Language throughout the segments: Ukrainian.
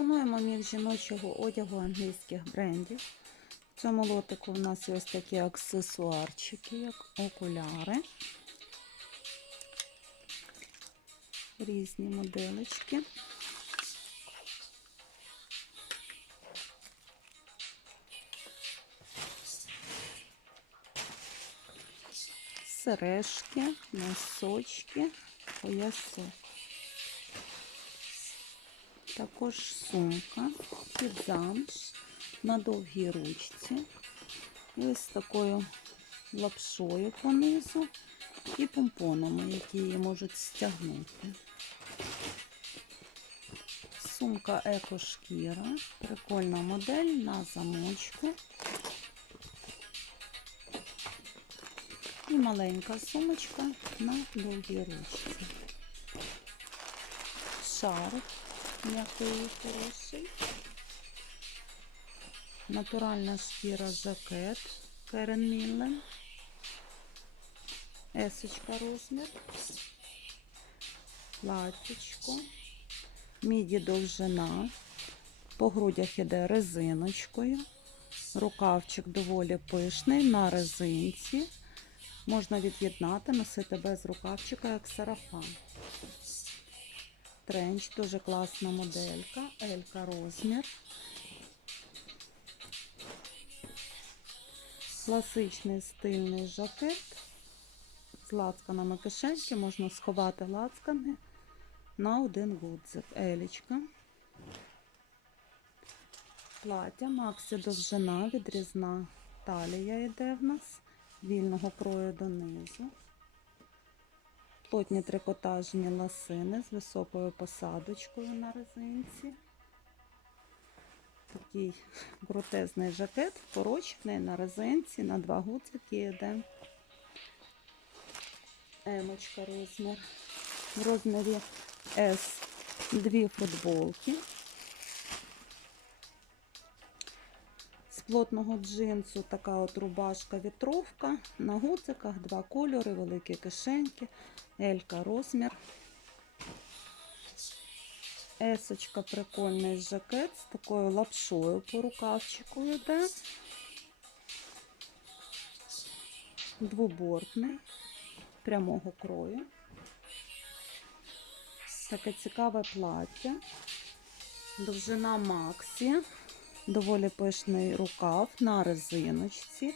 Пропонуємо міг жіночого одягу англійських брендів. В цьому лотику в нас є ось такі аксесуарчики, як окуляри. Різні моделечки. Сережки, носочки, пояси. Також сумка під замш на довгій ручці. Ось такою лапшою понизу і помпонами, які її можуть стягнути. Сумка екошкіра, прикольна модель на замочку. І маленька сумочка на довгій ручці. Шарф м'який хороший. Натуральна шкіра жакет Керен Міллен. Есочка розмір. Платічко. Міді довжина. По грудях іде резиночкою. Рукавчик доволі пишний на резинці. Можна від'єднати, носити без рукавчика, як сарафан. Тренч, дуже класна моделька, Елька розмір. Класичний стильний жакет з лацканами кишеньки, можна сховати лацкани на один гудзик. Елічка. Плаття, Максі довжина, відрізна талія йде в нас, вільного крою донизу. Плотні трикотажні ласини з високою посадочкою на резинці. Такий крутезний жакет, вкорочений на резинці, на два гудзики йде. Емочка розмір. В розмірі S дві футболки. З плотного джинсу така от рубашка вітровка. На гудзиках два кольори, великі кишеньки, Елька розмір. Есочка прикольний жакет з такою лапшою по рукавчику йде. Двобортний, прямого крою. Таке цікаве плаття. Довжина Максі. Доволі пишний рукав на резиночці.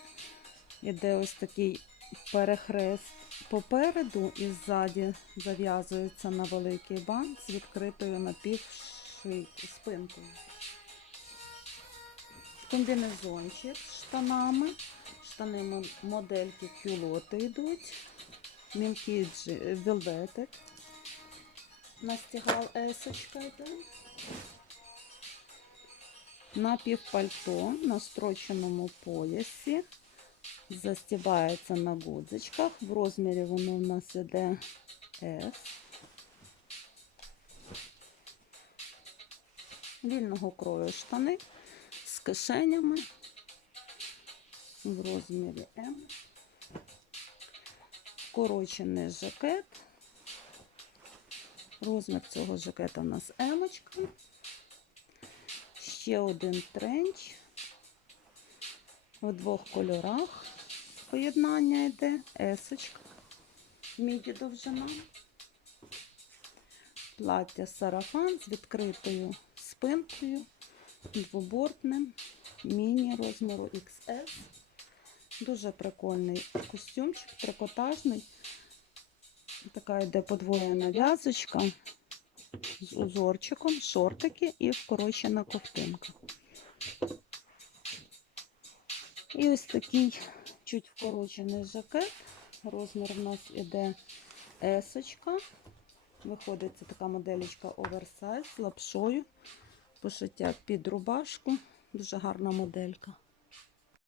Іде ось такий перехрест попереду і ззаді зав'язується на великий бант з відкритою напівспинкою. Комбінезончик з штанами. Штани модельки кюлоти йдуть. Мілкі велветик. Настігал есочка йде. Напівпальто на строченому поясі. Застібається на гудзичках. В розмірі воно в нас іде S. Вільного крою штани з кишенями в розмірі М. Вкорочений жакет. Розмір цього жакета у нас емочка. Ще один тренч в двох кольорах. Поєднання йде есочка, міді довжина. Плаття сарафан з відкритою спинкою, двобортним, міні розміру XS. Дуже прикольний костюмчик, трикотажний. Така йде подвоєна в'язочка з узорчиком, шортики і вкорочена ковтинка. І ось такий чуть вкорочений жакет. Розмір в нас іде есочка. Виходить це така моделька оверсайз з лапшою. Пошиття під рубашку. Дуже гарна моделька.